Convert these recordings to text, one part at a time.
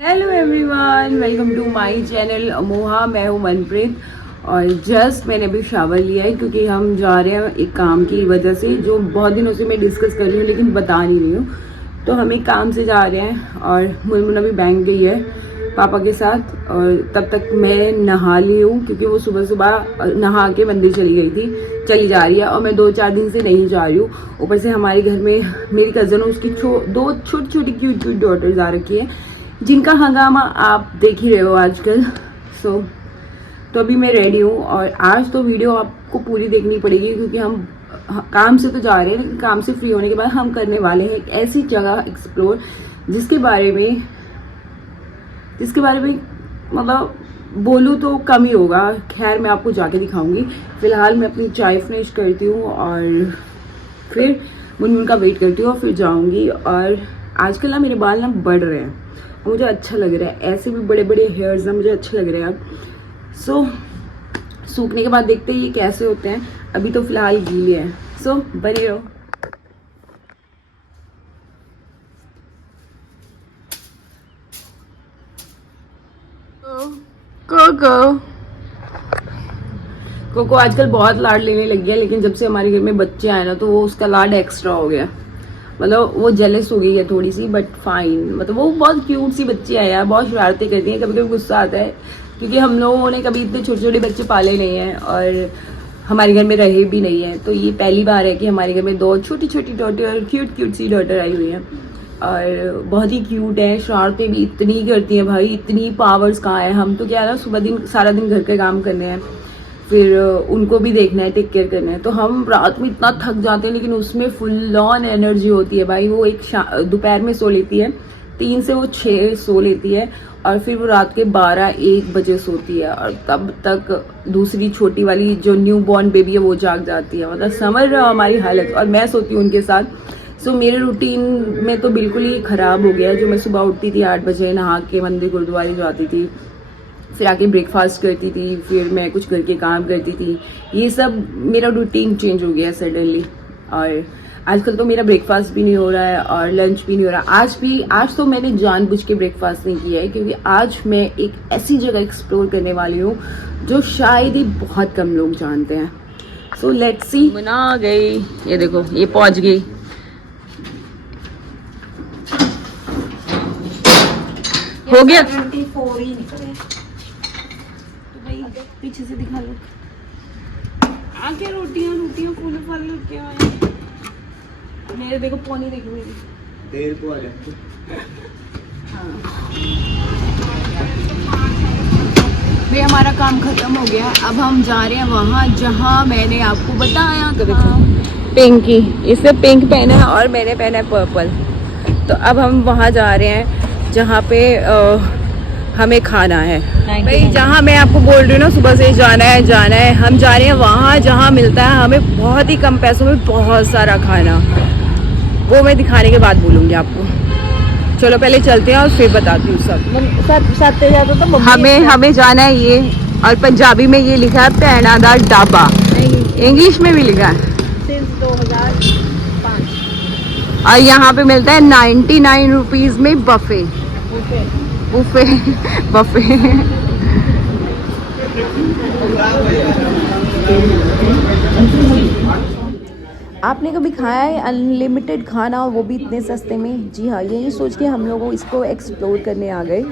Hello everyone, welcome to my channel Amoha. मैं हूँ मनप्रीत और जस्ट मैंने अभी शावर लिया है क्योंकि हम जा रहे हैं एक काम की वजह से, जो बहुत दिनों से मैं डिस्कस कर रही हूँ लेकिन बता नहीं रही हूँ। तो हम एक काम से जा रहे हैं और मुनमुन अभी बैंक गई है पापा के साथ, और तब तक मैं नहा ली हूँ क्योंकि वो सुबह सुबह नहा के मंदिर चली जा रही है और मैं 2-4 दिन से नहीं जा रही हूँ। ऊपर से हमारे घर में मेरी कज़न, उसकी दो छोटी छोटी क्यूट क्यूट डॉटर्स आ रखी है जिनका हंगामा आप देख ही रहे हो आजकल। तो अभी मैं रेडी हूँ और आज तो वीडियो आपको पूरी देखनी पड़ेगी क्योंकि हम काम से तो जा रहे हैं, लेकिन काम से फ्री होने के बाद हम करने वाले हैं एक ऐसी जगह एक्सप्लोर जिसके बारे में मतलब बोलूँ तो कम ही होगा। खैर, मैं आपको जाके दिखाऊंगी। फिलहाल मैं अपनी चाय फिनिश करती हूँ और फिर मुनमुन का वेट करती हूँ और फिर जाऊँगी। और आजकल ना मेरे बाल ना बढ़ रहे हैं, मुझे अच्छा लग रहा है। ऐसे भी बड़े बड़े हेयर्स ना मुझे अच्छे लग रहे हैं अब। सूखने के बाद देखते हैं ये कैसे होते हैं। अभी तो फिलहाल गीले हैं। बने रहो। कोको आजकल बहुत लाड लेने लग गया, लेकिन जब से हमारे घर में बच्चे आए ना तो वो उसका लाड एक्स्ट्रा हो गया। मतलब वो जेलस हो गई है थोड़ी सी, बट फाइन। मतलब वो बहुत क्यूट सी बच्ची है यार, बहुत शरारतें करती है। कभी कभी गुस्सा आता है क्योंकि हम लोगों ने कभी इतने छोटे छोटे बच्चे पाले नहीं हैं और हमारे घर में रहे भी नहीं है। तो ये पहली बार है कि हमारे घर में 2 छोटी छोटी डॉटर और क्यूट क्यूट सी डॉटर आई हुई हैं और बहुत ही क्यूट है। शरारतें भी इतनी करती हैं भाई, इतनी पावर्स कहाँ है। हम तो क्या है ना, सुबह दिन सारा दिन घर के काम करने हैं, फिर उनको भी देखना है, टेक केयर करना है, तो हम रात में इतना थक जाते हैं लेकिन उसमें फुल ऑन एनर्जी होती है भाई। वो एक दोपहर में सो लेती है, 3 से वो 6 सो लेती है और फिर वो रात के 12-1 बजे सोती है और तब तक दूसरी छोटी वाली जो न्यू बॉर्न बेबी है वो जाग जाती है। मतलब समझ रहे हो हमारी हालत। और मैं सोती हूँ उनके साथ। मेरे रूटीन में तो बिल्कुल ही खराब हो गया। जो मैं सुबह उठती थी 8 बजे, नहा के मंदिर गुरुद्वारे जाती थी, फिर आके ब्रेकफास्ट करती थी, फिर मैं कुछ घर के काम करती थी, ये सब मेरा रूटीन चेंज हो गया सडनली। और आजकल तो मेरा ब्रेकफास्ट भी नहीं हो रहा है और लंच भी नहीं हो रहा। आज तो मैंने जानबूझ के ब्रेकफास्ट नहीं किया है क्योंकि आज मैं एक ऐसी जगह एक्सप्लोर करने वाली हूँ जो शायद ही बहुत कम लोग जानते हैं। So let's see. मना गई, ये देखो ये पहुंच गई। हो गया। पीछे से दिखा लो आके रोटियां फूल फल क्या है। मेरे देखो पौनी देखो मेरी देर को आ जाए। हाँ भाई, हमारा काम खत्म हो गया। अब हम जा रहे हैं वहाँ जहाँ मैंने आपको बताया था। पिंकी, इसने पिंक पहना है और मैंने पहना है पर्पल। तो अब हम वहाँ जा रहे हैं जहाँ पे हमें खाना है भाई। जहाँ मैं आपको बोल रही हूँ ना सुबह से जाना है, हम जा रहे हैं वहाँ जहाँ मिलता है हमें बहुत ही कम पैसों में बहुत सारा खाना। वो मैं दिखाने के बाद बोलूँगी आपको। चलो पहले चलते हैं और फिर बताती हूँ सब। हमें जाना है ये, और पंजाबी में ये लिखा है पैना दा ढाबा, इंग्लिश में भी लिखा है 2005। और यहाँ पे मिलता है 99 रुपीज में बफे। आपने कभी खाया है अनलिमिटेड खाना और वो भी इतने सस्ते में? जी हाँ, यही सोच के हम लोग इसको एक्सप्लोर करने आ गए।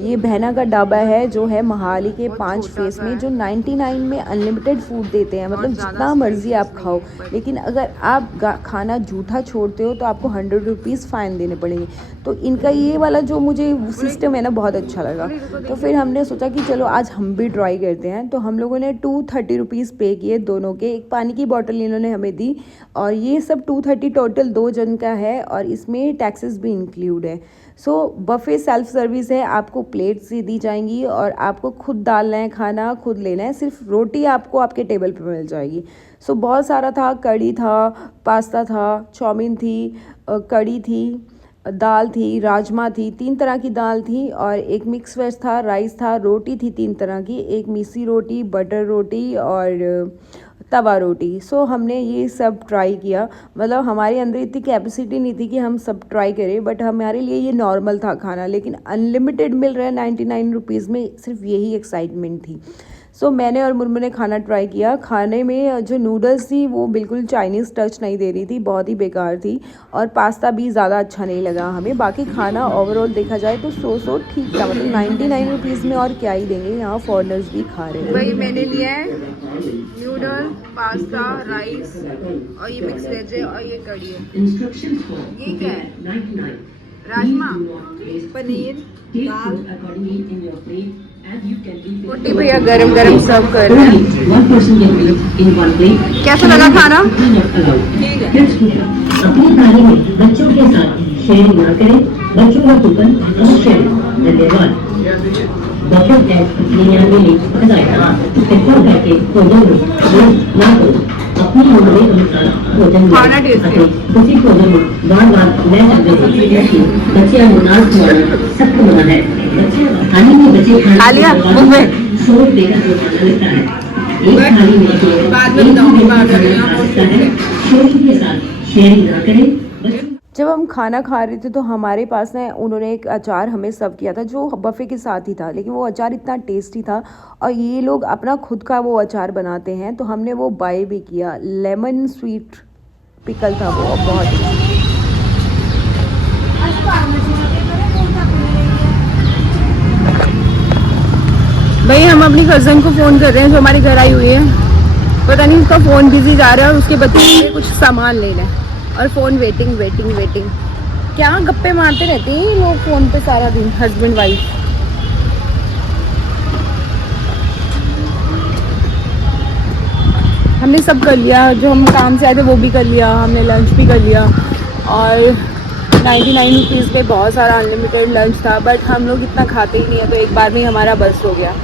ये बहना का ढाबा है जो है मोहाली के 5 फेस में, जो 99 में अनलिमिटेड फूड देते हैं। मतलब जितना मर्जी आप खाओ, लेकिन अगर आप खाना जूठा छोड़ते हो तो आपको 100 रुपीज़ फ़ाइन देने पड़ेंगे। तो इनका ये वाला जो मुझे सिस्टम है ना बहुत अच्छा लगा। तो फिर हमने सोचा कि चलो आज हम भी ट्राई करते हैं। तो हम लोगों ने 230 रुपीज़ पे किए दोनों के। एक पानी की बॉटल इन्होंने हमें दी और ये सब 230 टोटल 2 जन का है और इसमें टैक्सेस भी इंक्लूड है। बफे सेल्फ सर्विस है, आपको प्लेट्स दी जाएंगी और आपको खुद डालना है खाना, खुद लेना है। सिर्फ रोटी आपको आपके टेबल पे मिल जाएगी। बहुत सारा था, कड़ी था, पास्ता था, चाउमीन थी, कड़ी थी, दाल थी, राजमा थी, 3 तरह की दाल थी और एक मिक्स वेज था, राइस था, रोटी थी 3 तरह की, एक मिसी रोटी, बटर रोटी और तवा रोटी। सो हमने ये सब ट्राई किया। मतलब हमारे अंदर इतनी कैपेसिटी नहीं थी कि हम सब ट्राई करें, बट हमारे लिए ये नॉर्मल था खाना, लेकिन अनलिमिटेड मिल रहा है 99 रुपीज़ में, सिर्फ यही एक्साइटमेंट थी। सो मैंने और मुर्मू ने खाना ट्राई किया। खाने में जो नूडल्स थी वो बिल्कुल चाइनीज़ टच नहीं दे रही थी, बहुत ही बेकार थी, और पास्ता भी ज़्यादा अच्छा नहीं लगा हमें। बाकी खाना ओवरऑल देखा जाए तो सो ठीक था, मतलब 99 रुपीज़ में और क्या ही देंगे, यहाँ फॉरेनर्स भी खा रहे हैं। भाई मैंने लिया है नूडल, पास्ता, राइस, और ये मिक्स वेज है, और ये कड़ी है। ये क्या है? राजमा, पनीर, दाल। रोटी भैया गरम गरम सर्व कर रहे हैं। कैसा लगा खाना? ठीक है। अपनी थाली में बच्चों के साथ शेयर ना करें, बच्चों का टोकन अवश्य लें। धन्यवाद। डॉक्टर टैक्स 99 बताया पेट्रोल करके भोजन में ना करो। अपनी उम्र के अनुसार भोजन खाना टेस्टी। उसी भोजन में बार-बार ले सकते हैं। बच्चे अनुनाद खिलाना सख्त मना है। थाली में बच्चे खा लिया? शोर देकर खाना लेता है। एक थाली में बाद में बताऊंगी, बाद में शोर के साथ शेयरिंग ना करें। जब हम खाना खा रहे थे तो हमारे पास ना उन्होंने एक अचार हमें सर्व किया था जो बफ़े के साथ ही था, लेकिन वो अचार इतना टेस्टी था, और ये लोग अपना खुद का वो अचार बनाते हैं, तो हमने वो बाय भी किया। लेमन स्वीट पिकल था वो, बहुत भाई हम अपनी कज़न को फ़ोन कर रहे हैं जो हमारे घर आई हुई है। पता नहीं उसका फ़ोन बिजी जा रहा है, और उसके बच्चे के लिए कुछ सामान लेना है, और फ़ोन वेटिंग वेटिंग वेटिंग। क्या गप्पे मारते रहते हैं ये लोग फ़ोन पे सारा दिन, हस्बैंड वाइफ। हमने सब कर लिया, जो हम काम से आए थे वो भी कर लिया, हमने लंच भी कर लिया, और 99 रुपीज़ पे बहुत सारा अनलिमिटेड लंच था, बट हम लोग इतना खाते ही नहीं है, तो एक बार में ही हमारा बस हो गया।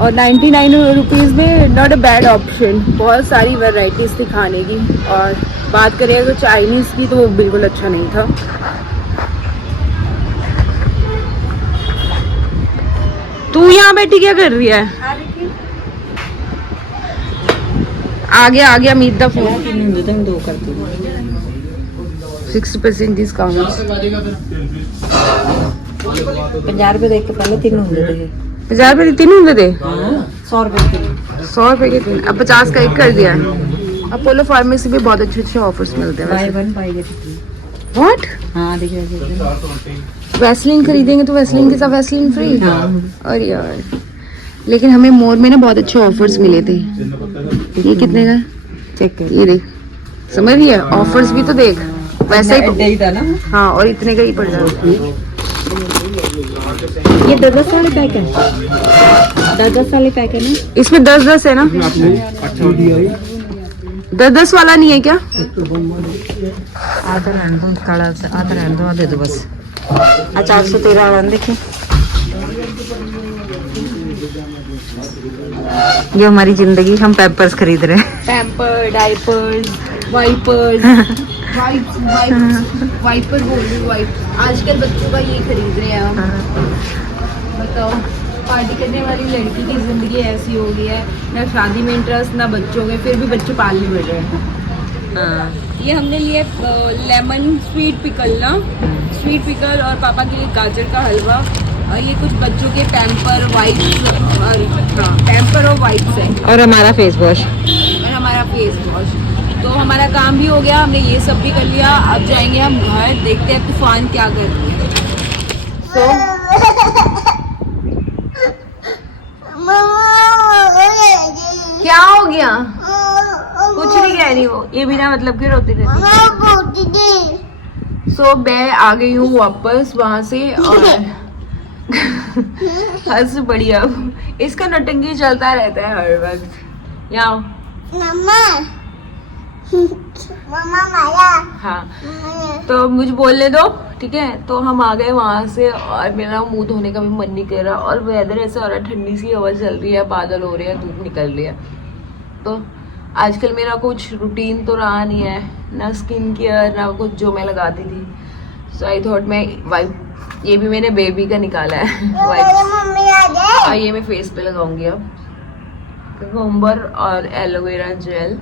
और 99 रुपीज़ में नॉट अ बैड ऑप्शन, बहुत सारी वैराइटीज़ थी खाने की। और बात करें अगर चाइनीज़ की तो वो बिल्कुल अच्छा नहीं था। तू यहाँ बैठी क्या कर रही है? आ गया मीट द फोन। 60% डिस्काउंट। 50 रुपए देख के पहले 3 होंगे थे। 50 रुपए 3 होंगे थे। 100 रुपए के 100 रुपए के 3, अब 50 का 1 कर दिया है। अपोलो फार्मेसी पे बहुत अच्छे अच्छे ऑफर्स मिलते हैं बाय वैसे। 1 पाएंगे। व्हाट? हाँ देखिए वैसलीन खरीदेंगे तो वैसलीन के साथ वैसलीन फ्री? हाँ। अरे यार, लेकिन हमें मोर में ना बहुत अच्छे ऑफर्स मिले थे। ये कितने का? चेक कर। ये देख, समझ रही है? ऑफर्स भी तो देख, वैसे ही था ना। हाँ, और इतने का ही पड़ जाता है। ये 10 वाले पैक है, 10 वाले पैक है ना। इसमें 10 है ना? 10 वाला नहीं है क्या? आधा रहने दो, काला से आधा रहने दो, दे दो बस। 413 वाला देखिए, ये हमारी जिंदगी, हम पैम्पर्स खरीद रहे हैं। पैम्पर, डायपर्स, वाइपर्स, वाइपर बोल रही हूँ, वाइप। आजकल बच्चों का ये खरीद रहे हैं हम। बताओ, पार्टी करने वाली लड़की की जिंदगी ऐसी हो गई है, ना शादी में इंटरेस्ट ना बच्चों में, फिर भी बच्चों पालने पड़ रहे हैं। ये हमने लिए लेमन स्वीट पिकल ना, स्वीट पिकल, और पापा के लिए गाजर का हलवा, और ये कुछ बच्चों के पैम्पर वाइप्स, हाँ पैम्पर और वाइप्स है, और हमारा फेस वॉश, और हमारा फेस वॉश। तो हमारा काम भी हो गया, हमने ये सब भी कर लिया। अब जाएंगे हम घर, देखते हैं तूफान क्या करती है। क्या हो गया? कुछ नहीं कह रही हो, ये बिना मतलब के रोती रहती। सो मैं आ गई हूँ वापस वहां से, और हंस पड़ी। अब इसका नौटंकी चलता रहता है हर वक्त। यहाँ हाँ, तो मुझे बोलने दो, ठीक है? तो हम आ गए वहां से, और मेरा मुंह धोने का भी मन नहीं कर रहा, और वेदर ऐसा हो रहा है, ठंडी सी हवा चल रही है, बादल हो रहे हैं, धूप निकल रही है। तो आजकल मेरा कुछ रूटीन तो रहा नहीं है, ना स्किन केयर ना कुछ जो मैं लगाती थी। सो आई थॉट मैं वाइप, ये भी मैंने बेबी का निकाला है वाइप, और ये मैं फेस पे लगाऊंगी अब। कुकुम्बर और एलोवेरा जेल।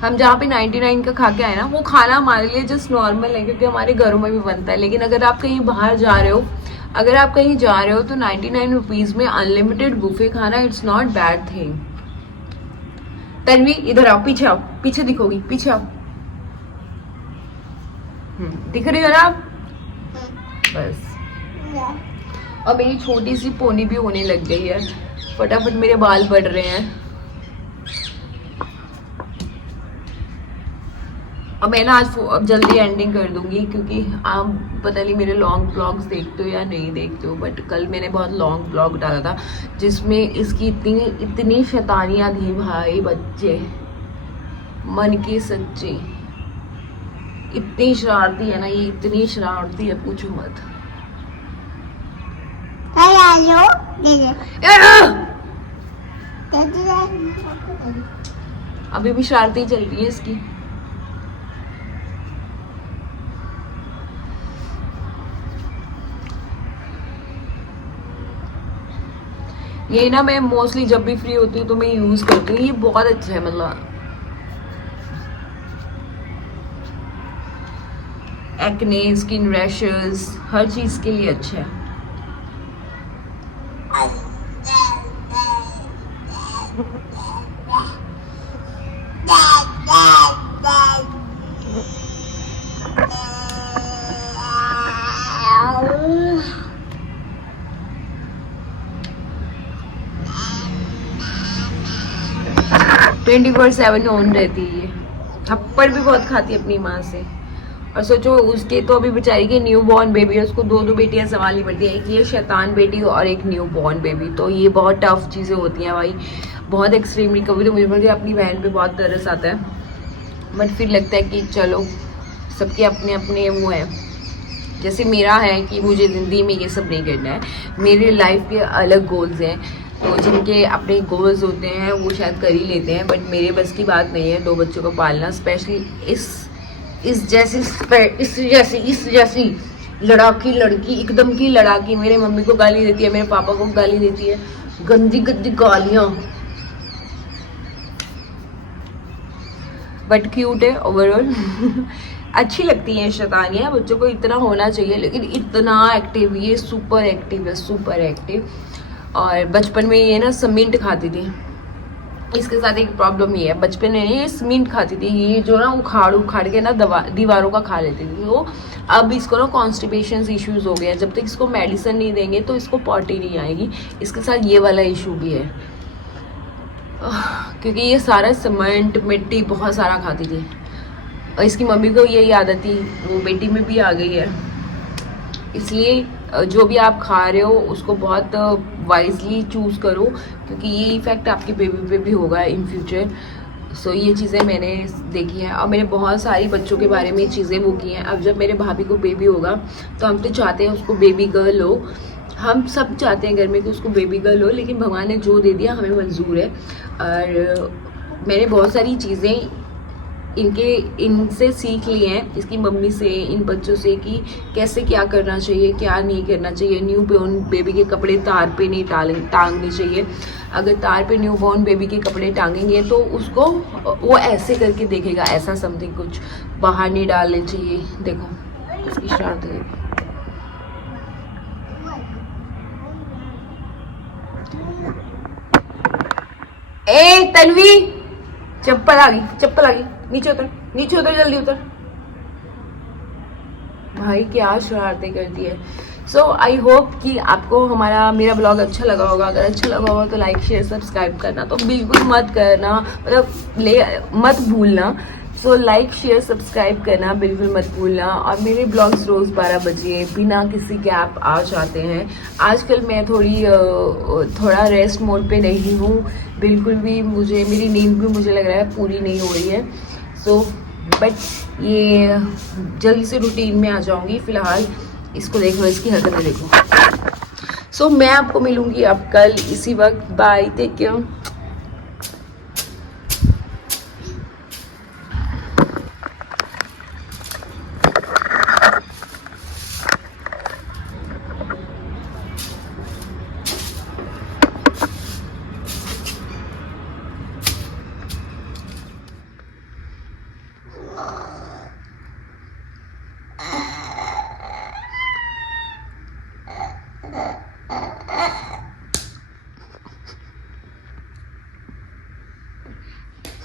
हम जहाँ पे 99 का खा के आए ना, वो खाना हमारे लिए जस्ट नॉर्मल है क्योंकि हमारे घरों में भी बनता है। लेकिन अगर आप कहीं बाहर जा रहे हो, तो 99 रुपीज में अनलिमिटेड बुफे खाना, it's not bad thing. Tanvi इधर आओ, पीछे आओ, पीछे दिखोगी, पीछे आओ। दिख रही हो ना आप? बस। और मेरी छोटी सी पोनी भी होने लग गई है, फटाफट मेरे बाल बढ़ रहे हैं। और मैं ना आज अब जल्दी एंडिंग कर दूंगी क्योंकि आप पता नहीं मेरे लॉन्ग ब्लॉग्स देखते हो या नहीं देखते हो, बट कल मैंने बहुत लॉन्ग ब्लॉग डाला था जिसमें इसकी इतनी शैतानियां थी भाई, बच्चे मन के सच्चे, इतनी शरारती है ना ये, इतनी शरारती है पूछो मत। अभी भी शरारती चल रही है इसकी। ये ना मैं मोस्टली जब भी फ्री होती हूँ तो मैं यूज करती हूँ, ये बहुत अच्छा है, मतलब एक्ने, स्किन रैशेस, हर चीज के लिए अच्छा है। ट्वेंटी 24/7 ऑन रहती है ये, थप्पड़ भी बहुत खाती है अपनी माँ से। और सोचो उसके तो अभी बेचारी की न्यू बॉर्न बेबी है, उसको दो बेटियां संभालनी पड़ती है, एक ये शैतान बेटी और एक न्यू बॉर्न बेबी। तो ये बहुत टफ चीज़ें होती हैं भाई, बहुत एक्सट्रीमली। कभी तो मुझे पड़ती है अपनी बहन पे बहुत तरस आता है, बट फिर लगता है कि चलो सबके अपने अपने वो है। जैसे मेरा है कि मुझे ज़िंदगी में ये सब नहीं करना है, मेरे लाइफ के अलग गोल्स हैं, तो जिनके अपने गोल्स होते हैं वो शायद कर ही लेते हैं, बट मेरे बस की बात नहीं है 2 बच्चों को पालना, स्पेशली इस जैसी लड़ाकी लड़की, एकदम की लड़ाकी। मेरे मम्मी को गाली देती है, मेरे पापा को गाली देती है, गंदी गंदी गालियाँ, बट क्यूट है ओवरऑल। अच्छी लगती हैं शैतानियाँ, बच्चों को इतना होना चाहिए, लेकिन इतना एक्टिव, ये सुपर एक्टिव है, सुपर एक्टिव। और बचपन में ये ना सीमेंट खाती थी, इसके साथ एक प्रॉब्लम ये है, बचपन में ये सीमेंट खाती थी, ये जो ना उखाड़ के ना दीवारों का खा लेती थी। तो अब इसको ना कॉन्स्टिपेशन इश्यूज हो गए हैं, जब तक इसको मेडिसिन नहीं देंगे तो इसको पॉटी नहीं आएगी। इसके साथ ये वाला इशू भी है क्योंकि ये सारा सीमेंट मिट्टी बहुत सारा खाती थी, और इसकी मम्मी को यही आदत थी, वो बेटी में भी आ गई है। इसलिए जो भी आप खा रहे हो उसको बहुत वाइजली चूज़ करो, क्योंकि ये इफ़ेक्ट आपके बेबी पे भी होगा इन फ्यूचर। सो ये चीज़ें मैंने देखी हैं, और मैंने बहुत सारी बच्चों के बारे में चीज़ें वो की हैं। अब जब मेरे भाभी को बेबी होगा तो हम तो चाहते हैं उसको बेबी गर्ल हो, हम सब चाहते हैं घर में कि उसको बेबी गर्ल हो, लेकिन भगवान ने जो दे दिया हमें मंजूर है। और मैंने बहुत सारी चीज़ें इनसे सीख ली हैं, इसकी मम्मी से, इन बच्चों से, कि कैसे क्या करना चाहिए, क्या नहीं करना चाहिए। न्यू बॉर्न बेबी के कपड़े तार पे नहीं टांगने चाहिए, अगर तार पे न्यू बॉर्न बेबी के कपड़े टांगेंगे तो उसको वो ऐसे करके देखेगा, ऐसा समथिंग कुछ बाहर नहीं डालने चाहिए। देखो इसकी शर्त है, ए तन्वी चप्पल आ गई, नीचे उतर जल्दी उतर। भाई क्या शरारतें करती है। सो आई होप कि आपको मेरा ब्लॉग अच्छा लगा होगा। अगर अच्छा लगा होगा तो लाइक शेयर सब्सक्राइब करना तो बिल्कुल मत करना, मतलब मत भूलना। सो लाइक शेयर सब्सक्राइब करना बिल्कुल मत भूलना। और मेरे ब्लॉग्स रोज़ 12 बजे बिना किसी गैप आ जाते हैं। आजकल मैं थोड़ा रेस्ट मोड पे नहीं हूँ बिल्कुल भी, मेरी नींद भी मुझे लग रहा है पूरी नहीं हो रही है। सो बट ये जल्दी से रूटीन में आ जाऊंगी। फिलहाल इसको देखो, इसकी हरकतें देखो। सो मैं आपको मिलूंगी अब कल इसी वक्त। Bye, take care.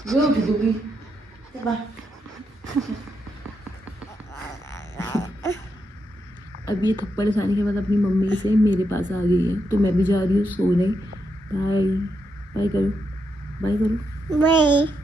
ये उठ दूंगी। अब ये थप्पड़ खाने के बाद अपनी मम्मी से मेरे पास आ गई है, तो मैं भी जा रही हूँ सोने। बाय बाय करो, बाय करो। Bye.